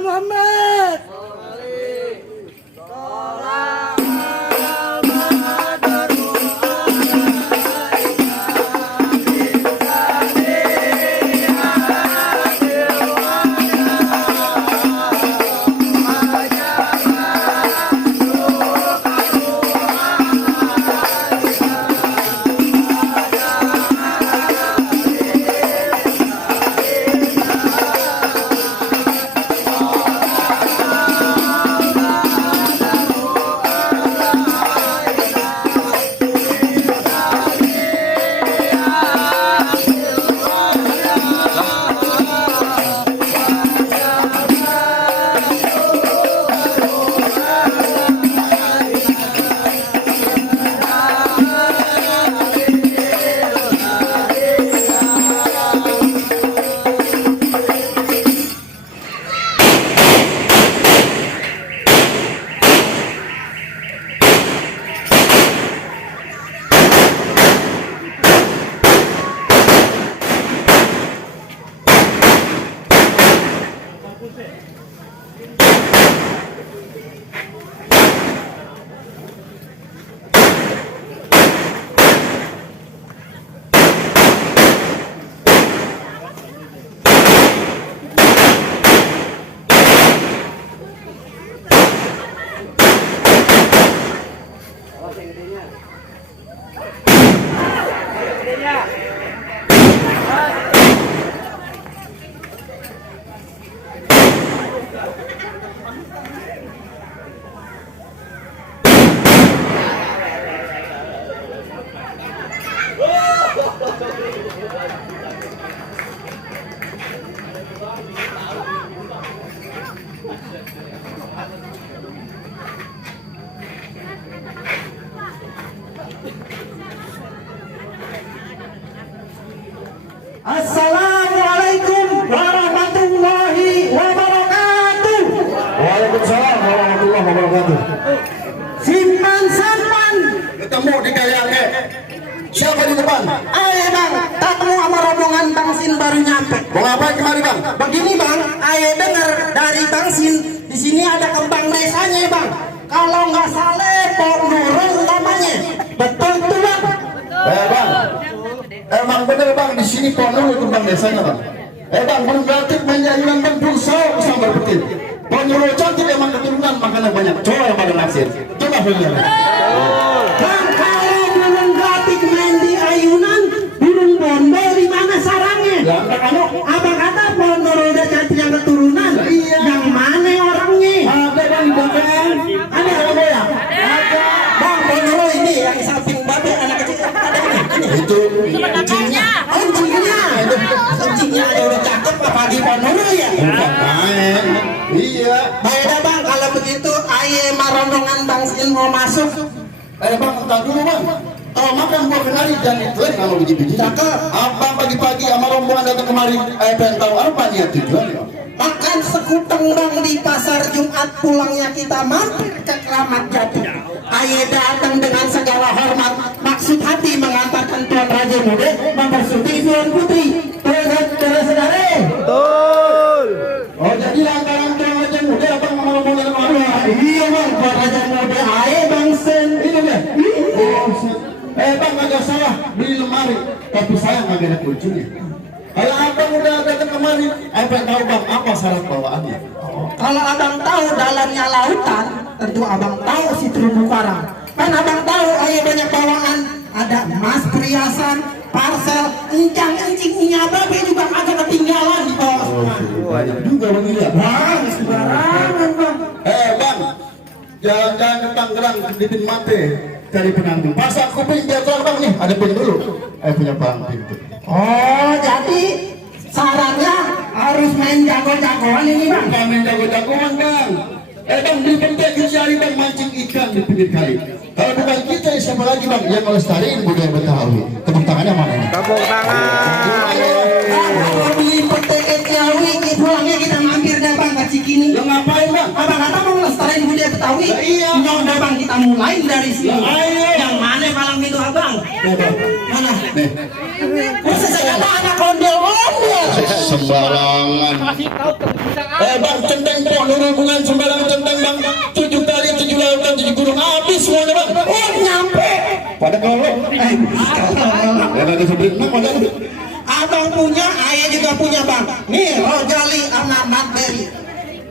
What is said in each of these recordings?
Muhammad. Assalamualaikum warahmatullahi wabarakatuh. Waalaikumsalam warahmatullahi wabarakatuh. Simpan. Ketemu di kayangnya. Siapa di depan? Ayo bang, ketemu sama rombongan Bang Sin baru nyampe. Mau ngapain kemari bang? Begini bang, ayo dengar dari Bang Sin. Di sini ada kembang desanya bang. Kalau nggak salah Pok Nurul namanya. Betul tuh bang? Bang, emang bener bang di sini Ponul itu bang desanya bang. Bang, belum gratis menjadikan bang pulsa sambar petir. Ponul cantik emang keturunan makanya banyak cowok yang pada naksir. Coba lihat. Bang, kalau burung gratis main di ayunan, burung bondo di mana sarangnya? Ya, kamu Abang kata Pok Nurul udah cantik yang keturunan. Iya. Yang mana orangnya? ada bang di belakang. Ada kamu ya? Ada. Bang, Pok Nurul ini yang samping babe anak kecil ada ini. Itu Kucingnya aja udah cakep apalagi Pok Nurul ya? bukan main. Iya. Baik dah bang, kalau begitu aye sama rombongan Bang Sin mau masuk. Bang, entar dulu bang. Kalau makan buah kenari jangan dituin kalau biji-biji. Cakep. Abang pagi-pagi sama rombongan datang kemari. Pengen tahu apa niat tujuannya bang? Makan sekuteng bang di pasar Jumat, pulangnya kita mampir ke Keramat Jati. Aye datang dengan segala hormat, maksud hati mengantarkan Tuan Raja Muda mempersuti Tuan Putri. Terus saudara. Betul. Oh jadi lantaran Tuan Raja Muda abang sama rombongan kemari. Iya bang, Tuan Raja Muda aye Bang Sin. Ini deh. Bang agak salah beli lemari, tapi saya nggak ada kuncinya. Kalau abang udah datang kemari, pengen tahu bang apa syarat bawaannya? Kalau abang tahu dalamnya lautan, tentu abang tahu si terumbu karang. Kan abang tahu ayo banyak bawaan, ada emas, perhiasan, parcel, encang-encingnya babe juga agak ketinggalan di bawah semua. Banyak juga bang ya. Bang, sembarangan bang. Bang, jalan-jalan ke Tangerang di Bin Mate cari penanggung. Pasang kuping biar terbang nih, ada pin dulu. Punya bang pintu. Oh, jadi sarannya harus main jago-jagoan ini bang. Bukan main jago-jagoan bang. Bang beli pentek sehari bang mancing ikan di pinggir kali. Kalau bukan kita siapa lagi bang yang melestarikan budaya Betawi? Tepuk tangannya mana ini? Tepuk tangan. Kalau beli petek Betawi, pulangnya kita mampir deh bang ke Cikini. Lo ngapain bang? Abang kata mau melestarikan budaya Betawi. Iya. Nyonda bang kita mulai dari sini. Ayo. Yang mana malam itu abang? Bang. Mana? Nih. Masa saya kata anak ondel-ondel. Sembarangan. Bang, centeng pok hubungan sembarang centeng bang. 7 kali 7 lautan 7 gunung habis semuanya bang. Oh nyampe. Pada kalau ada sebenarnya pada Abang punya, ayah juga punya bang. Nih Rojali sama Materi.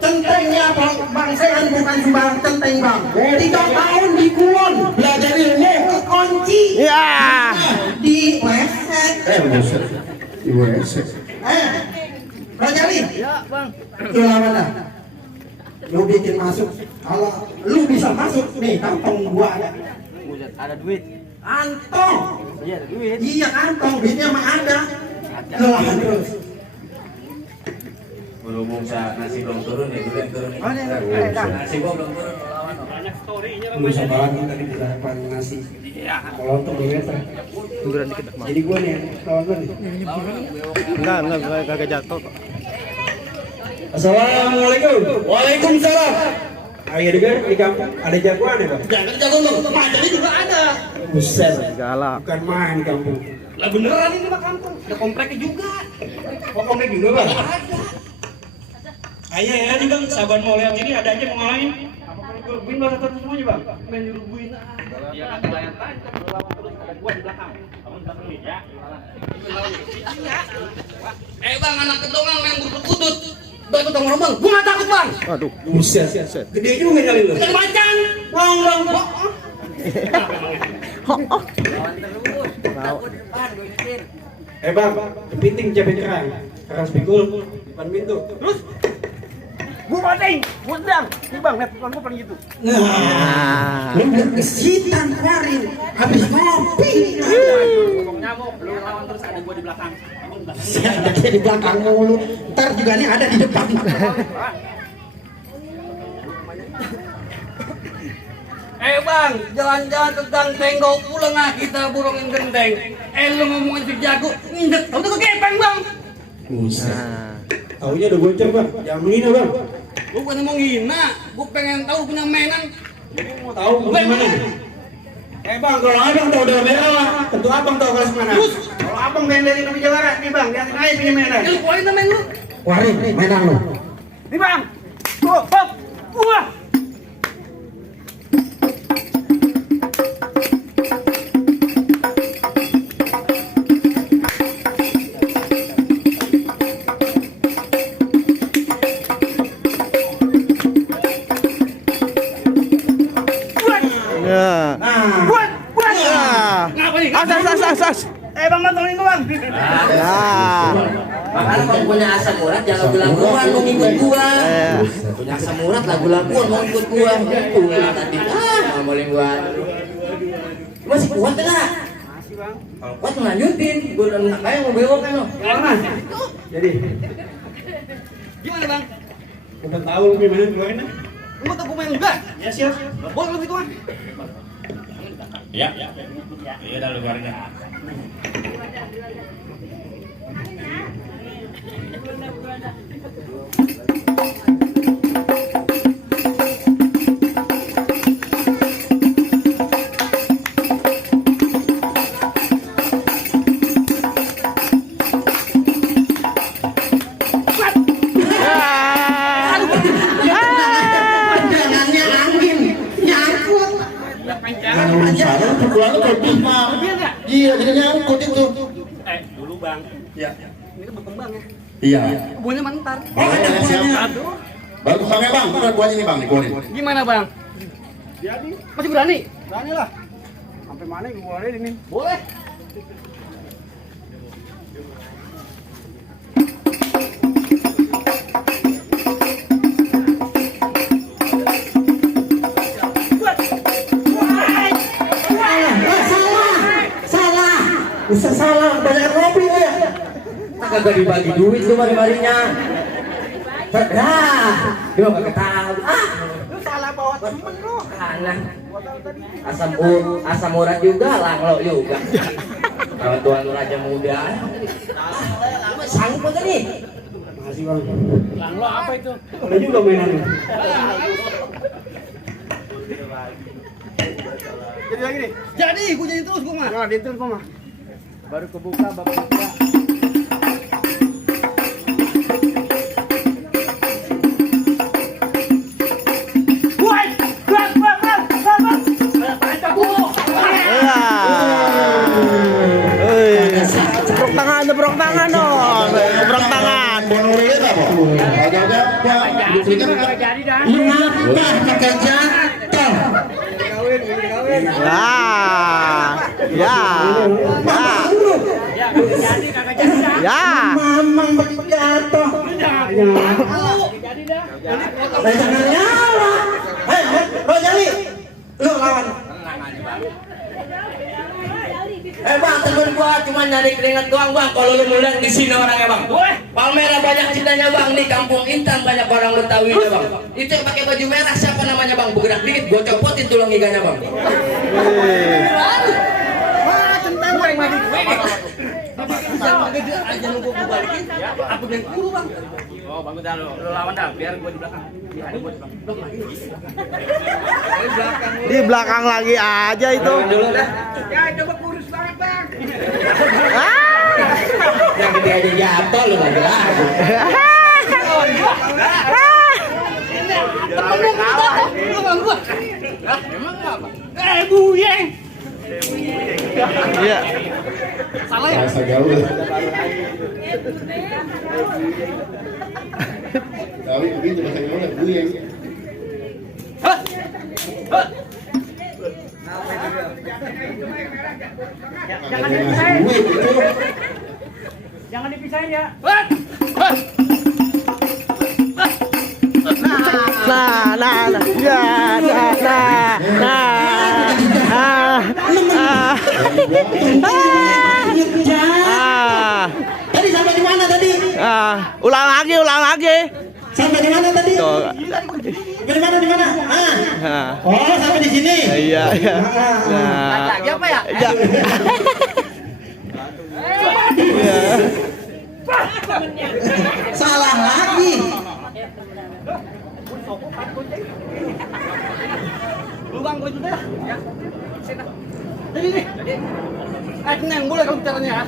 Centengnya bang Sean bukan sembarang centeng bang. 3 tahun di Kulon belajar ilmu kekunci. Ya. Di Wesek. buset. Iwes. Rojali. Ya, Bang. Lu lawan dah. Lu bikin masuk. Kalau lu bisa masuk nih kantong gua ada. Ada duit. Antong. Iya, ada duit. Iya kantong duitnya mah ada. Kelahan terus. Berhubung saat nasi belum turun ya gue turun. Oh, ini. Nasi gua belum turun lawan. Lu bisa banget tadi di depan nasi. Kalau untuk 2 meter. Tungguran dikit, Bang. Jadi gua nih lawan lu nih. Enggak jatuh kok. Assalamualaikum. Waalaikumsalam. Ayo dengar di kampung ada jagoan ya bang? Jangan jago lu. Materi juga ada. Buset. Segala. Bukan main di kampung. Lah beneran ini mah kampung. Ada kompleknya juga. Oh komplek juga bang? Ada. Ayah ya nih bang, saban mau lihat ini ada aja mau main. Apa kalau dirubuin bang satu semuanya bang? Main dirubuin aja. Dia kata layar tancap, lawan terus ada gua di belakang. Kamu di belakang nih ya. Iya. Bang anak kedongan main berkutut. Bang tukang rombong, gua nggak takut bang. Aduh. Buset. Gede juga kali lu. Bukan macan. Bang. Bang, kepiting capek kerang. Kerang spikul depan pintu. Terus gua mating, gua tendang. Nih bang, lihat gua paling gitu. Nah, lu udah kesitan kemarin. Habis ngopi. Nyamuk, lu lawan terus ada gua di belakang. Kamu di belakang. Ada di belakang mulu. Ntar juga nih ada di depan. Bang, jalan-jalan tentang tenggok pulang ah kita burungin genteng. Lu ngomongin si jago, ngindet, tau tuh kegepeng bang. Buset. Nah. Taunya udah bocor bang. Jangan menghina bang. Gua bukan mau ngina, gua pengen tahu punya mainan. Mau tahu gimana? Bang, kalau abang tahu udah merah, tentu abang tahu kelas mana. Terus? Kalau abang main dari Indonesia Barat, nih bang, lihatin aja punya mainan. Lu keluarin temen lu. Warin, mainan lu. Nih bang, tuh, hop, wah. Ya. Buat. Ya. Ngapa nih? As. Bang, tolongin gua bang. Ya. Makanya kalau punya asam urat jangan bilang gua mau ngikut gua. Punya asam urat lah bilang gua mau ikut gua. Itu tadi nggak boleh gua. Masih kuat enggak? Masih bang. Kalau kuat lanjutin, gua udah kayak mau bewok kan lo. Mana? Jadi, Gimana bang? kita tahu lu gimana keluarin. Lu tau gua main enggak? Ya siap. Boleh lu gitu ah. Ya. Iya dah lu keluarin dah. Jangannya angin, nyangkut. Kalau misalnya pukulannya lebih mah. Iya, jadi nyangkut itu. Dulu bang. Iya. Ini kan berkembang ya. Iya. Buahnya mentar. Oh, ada buahnya. Aduh. Bagus banget bang, bukan buahnya nih bang, dikeluarin. Gimana bang? Jadi, Masih berani? berani lah. Sampai mana gue keluarin ini? Boleh. Salah. Bisa salah, banyak ngopi lu ya. Kagak dibagi duit lu mari-marinya. Dah, dia kagak tahu. Lu salah bawa temen lu. Kanan. Asam urat juga langlo juga. Kalau tuan lu raja muda. Lu sanggup enggak nih? Makasih bang. Langlo apa itu? Ada juga mainan lu. Jadi lagi nih. Jadi, gua jadi terus gua mah. Nah, dia tuh mah. Baru kebuka bapak buka. Gebrang tangan dong. Gebrang tangan. Bonore apa? Agak-agak Pak. Mengapa pakai jatuh? Ya. Ya. Ya. Mamang berjatuh. Jangan nyala. Rojali, lu lawan. Bang, temen gua cuma nyari keringat doang bang. Kalau lu mulai di sini orangnya bang. Palmera banyak cintanya bang. Di Kampung Intan banyak orang Betawi ya bang. Itu yang pakai baju merah siapa namanya bang? Bergerak dikit, gua copotin tulang iganya bang. Aku dan guru bang. Oh bagus dah lu lawan dah. Biar gua di belakang. Di belakang lagi aja itu. Dulu dah. Ya coba kurus banget bang. Yang gede aja jatuh lu lagi lah. Buyeng. Iya. Bahasa gaul. Tapi begitu bahasa gaul buyeng. Jangan dipisahin. Jangan dipisahin ya. Nah. Ya, Tadi sampai di mana tadi? Ulang lagi. Sampai di mana tadi? Tuh. Di mana? Oh, sampai di sini. Iya. Nah. Lagi apa ya? Ya. Iya. Salah lagi. Lubang gua juga. Ya. Jadi nih. Neng boleh kamu caranya ya.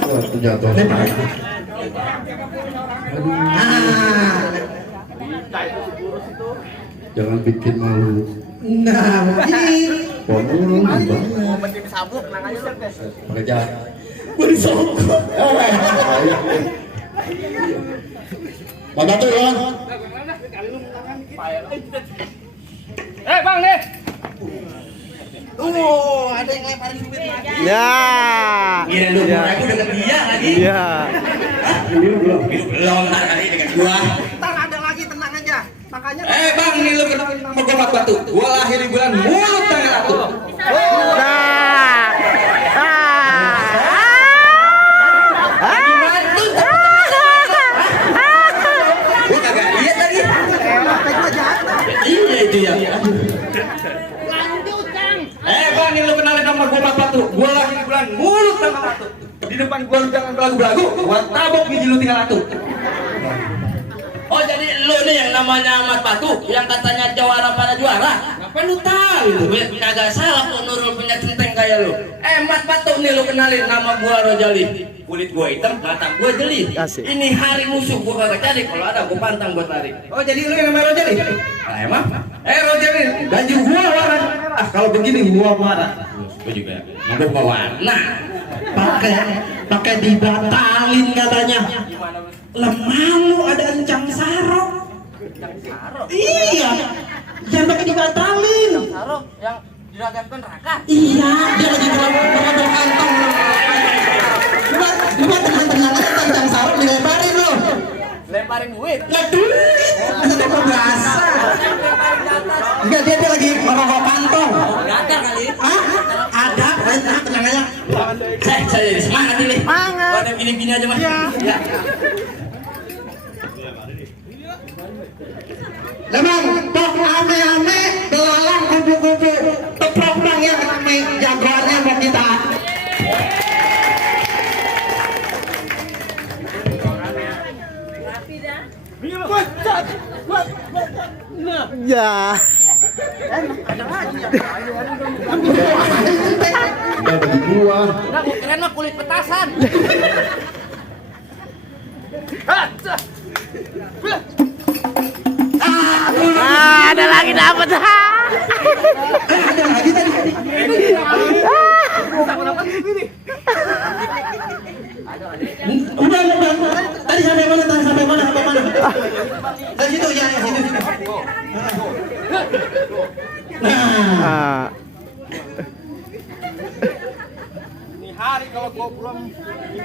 Wah, itu jatuh. Jangan bikin malu. Nah, begini. Ponul, Mending sabuk nang aja deh. pakai jalan. Gua disogok. Mana tuh ya? Bang nih. Ada yang lemparin duit lagi. Ya. Gila lu aku dengan dia lagi. Iya. Belum ntar kali dengan gua. Ntar ada lagi, tenang aja. Makanya Bang ini lu mau gua batu. Gua lahir di bulan mulut tanggal 1. Gua kagak lihat lagi. Iya itu ya. Bang ini lu kenalin nama gua batu. Gua lahir di bulan mulut tanggal 1. Di depan gua lu jangan belagu-belagu. Gua tabok biji lu tinggal 1. Oh jadi lu nih yang namanya Ahmad Batu yang katanya jawara pada juara. Ngapain lu tahu? Kagak salah kok Nurul punya centeng kayak lu. Ahmad Batu nih lu kenalin, nama gua Rojali. Kulit gua hitam, mata gua jeli. Asik. Ini hari musuh gua kagak cari, kalau ada gua pantang buat lari. Oh jadi lu yang namanya Rojali? Nah, emang? Rojali, baju gua warna merah. Kalau begini gua marah. Gua juga. Mau gua warna. pakai dibatalin katanya. Lemah lu ada encang sarok. Iya. Jangan pakai dibatalin. Sarok yang juragan neraka. Iya, dia lagi berada kantong. Gua tenang aja encang sarok dilemparin lu. Lemparin duit. Lah duit. Masa dia biasa. Enggak, dia lagi merokok kantong. Gagal kali. Hah? Ada, tenang aja. Saya jadi semangat ini. Semangat. Buat yang gini-gini aja mas. Iya. Ya. Lemang, tok ame-ame, belalang kupu-kupu, teplok bang yang rame, jagoannya mau kita. Ya. Udah bagi gua. Nah, gua keren mah kulit petasan. Ada lagi dapat. Ada gua belum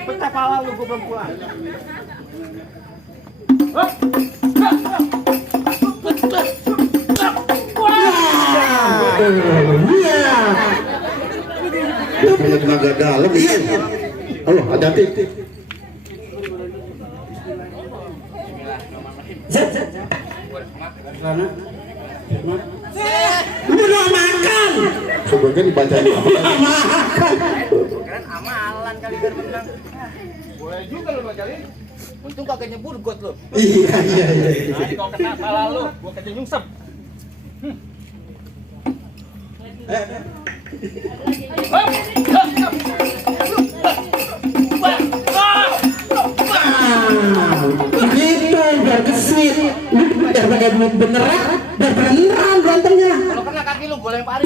pecah pala lu, gua belum pulang. Iya. Dia punya tenaga dalam. Halo, hati-hati. Udah makan. Sebagian dibacain apa? Kan amalan kali biar menang. Boleh juga lu bacain. Untung kagak nyebur got lu. Iya. Nah, kalau kena pala lu, gua kerja nyungsep. Gitu biar gesit. Biar pakai duit beneran, biar beneran berantemnya. Kalau kena kaki lu, gua lemparin.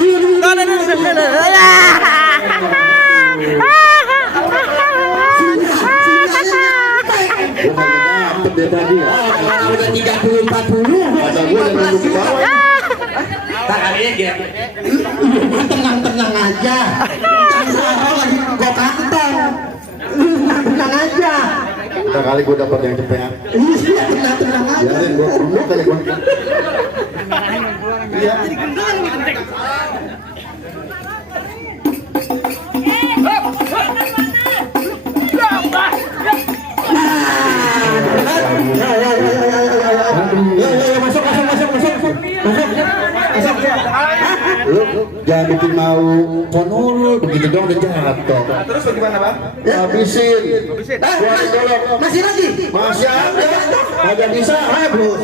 Dapet dia tadi ya. Kalau udah 30-40 Kata gue udah nunggu ke bawah. Tak kalinya gitu. tenang aja. Kalau lagi gua kantong. Tenang aja. Udah kali gue dapet yang cepetan. Iya, tenang aja. Biarin gue dulu kali gue. Iya. Lu jangan bikin mau ponul begitu dong udah jatuh. Terus bagaimana, Bang? Habisin. Keluarin dulu. Masih lagi? Masih ada. Kagak bisa.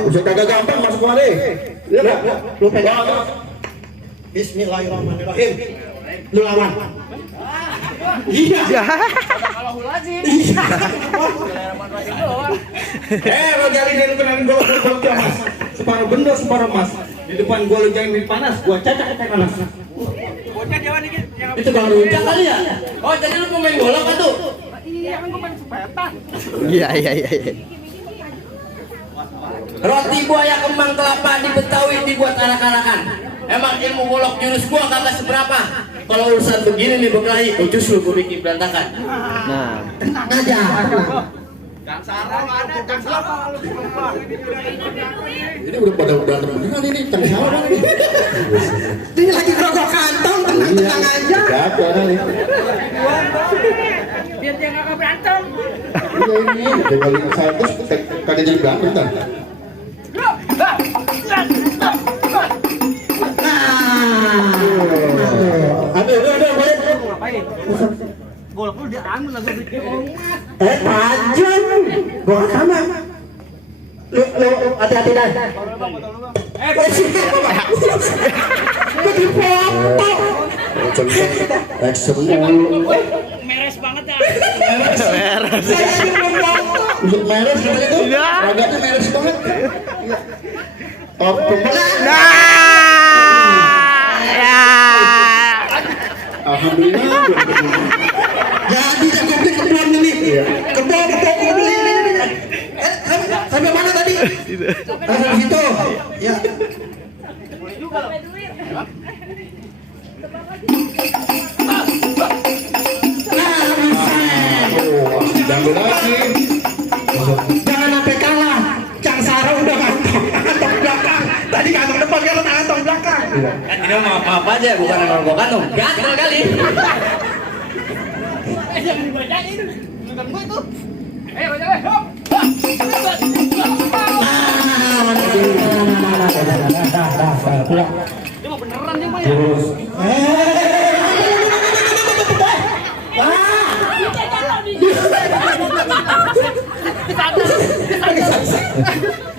Bisa kagak gampang masuk kemari. Iya enggak? Lu pegang. Bismillahirrahmanirrahim. Lu lawan. Iya. Kalau hulazim. Lo jadi dari beneran gol Mas. Separuh benda separuh emas. Di depan gua lu jangan panas, gua cacak panas. Bocah Jawa nih, yang Itu baru udah kali ya? Oh jadi lu pemain bola kan tuh? iya kan gua main sepetan. Iya. Roti buaya kembang kelapa di Betawi dibuat anak-anakan. Emang ilmu golok jurus gua kagak seberapa. Kalau urusan begini nih berkelahi, justru gua bikin berantakan. Nah, Tenang aja. Kang Sarang ada, Kang Sarang lu keluar. Ini udah pada berantem beneran ini. Tadi salah mana nih? Ini lagi gerogok kantong, tenang aja. Jatuh kali. Biar dia enggak berantem. Iya ini. Dari kali satu kagak jadi berantem kan? Aduh, balik. Ngapain? Golok lu diambil lagi bikin Rajin. Gua sama. Lu hati-hati dah. Action. meres banget ya. Untuk meres kan itu? Ragatnya meres banget. Apa? Alhamdulillah. Jadi jago beli kebun ini. Kebun beli ini. Sampai mana tadi? Sampai situ. Ya. Jangan lagi. Jangan sampai kalah. Cang Sara udah kantong belakang. Tadi kantong depan kan kantong belakang. Kan ini mau apa aja, bukan orang gua kantong. Gatel kali. Jangan dibacain. Bukan gua itu. Ayo baca weh. Hop. Dia mau beneran dia mah ya.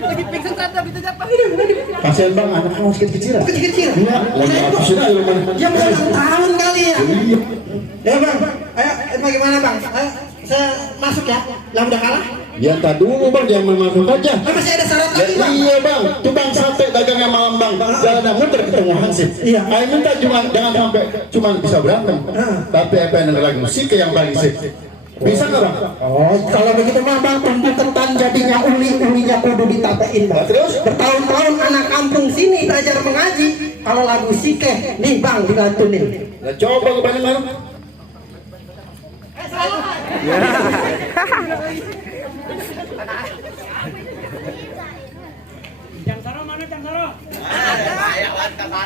Lagi pingsan kata gitu jatuh. Kasihan bang, anaknya masih kecil-kecil. Kecil-kecil. Iya, lagi habisin aja mana. Ya mau ulang tahun kali ya. Iya. Ya bang, ayo bagaimana bang? Ayo, saya masuk ya. Lah udah kalah. Ya tak dulu bang, jangan masuk aja. Masih ada syarat Ya, lagi bang. iya bang, itu bang sate dagangnya malam bang. Jalan muter ketemu Hansip. Iya. Saya minta jangan sampai cuma bisa berantem. Tapi apa yang lagi musik yang paling sip. Bisa nggak bang? Oh, kalau begitu mah bang, untuk ketan jadinya uli-ulinya kudu ditatain bang. Terus? Bertahun-tahun anak kampung sini belajar mengaji. Kalau lagu sikeh, nih bang dilantunin. Nah, coba kebanyakan. Jang Saro mana Jang Saro?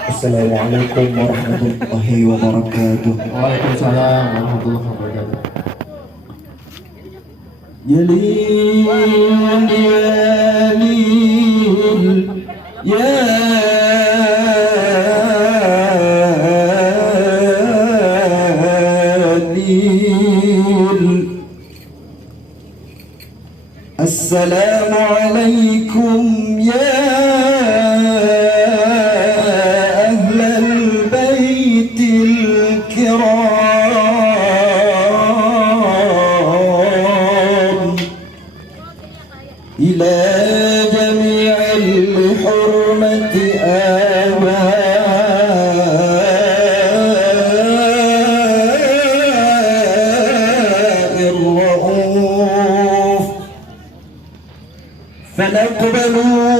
Assalamualaikum warahmatullahi wabarakatuh. Waalaikumsalam warahmatullahi wabarakatuh. السلام عليكم يا أهل البيت الكرام إلى جميع الحرمة آباء الرؤوف فنقبلوا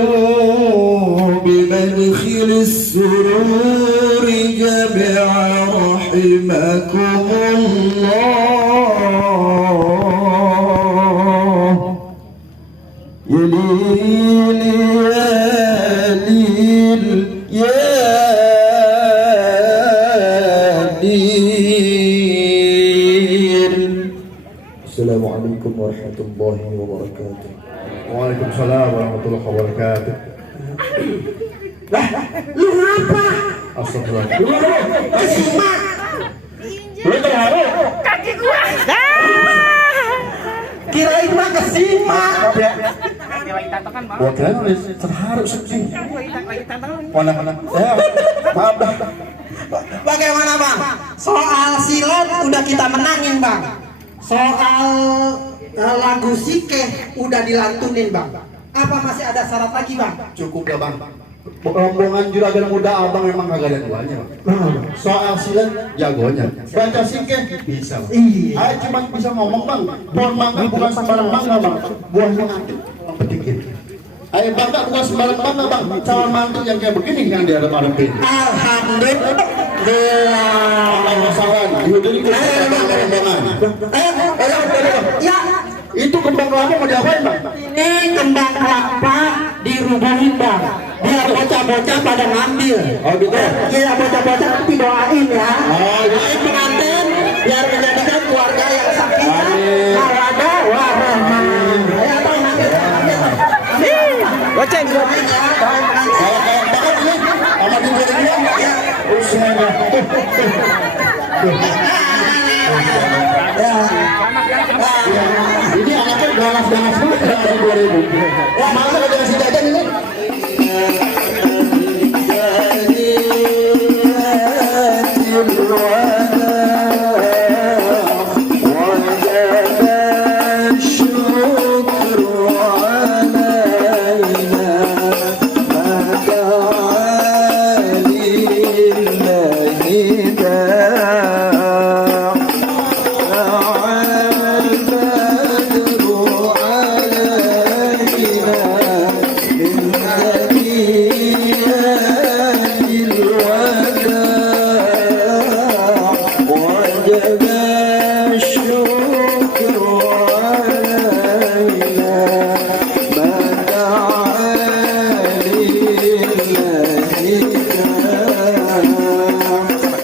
واقبلوا بمدخل السرور جميعا رحمكم الله Assalamualaikum warahmatullahi wabarakatuh. Waalaikumsalam warahmatullahi wabarakatuh. Lu ngapa? Astagfirullah. Kesimak. Lu terharu? Kaki gua. Kirain mah kesimak. Gua kira nulis terharu sih. Mana? Maaf dah. Bagaimana bang? Soal silat udah kita menangin bang. Soal lagu Sikeh udah dilantunin bang. Apa masih ada syarat lagi bang? Cukup ya bang. Rombongan juragan muda abang memang kagak ada duanya bang. Soal silat jagonya. Baca Sikeh bisa bang. Iya. Ayo cuma bisa ngomong bang. Pohon mangga bukan sembarang mangga bang. Buahnya nanti bang pedikit. Ayo bangga bukan sembarang mangga bang. Calon mantu yang kayak begini yang diharap-harapin. Alhamdulillah. Masalah. Ini rombongan. Ya. Itu kembang kelapa mau diapain bang? Ini kembang kelapa dirubuhin bang. Biar bocah-bocah pada ngambil. Oh gitu. Iya bocah-bocah nanti doain ya. Oh gitu. Doain pengantin biar menjadikan keluarga yang sakinah Amin. mawaddah warahmah. Ya tahu nanti. Goceng. Doain ya. Doain pengantin. Kayak banget ini. Sama juga dia. Ya. Usianya. Ini anaknya ganas-ganas banget ya, dari 2000. Wah, masa gak dikasih jajan ini?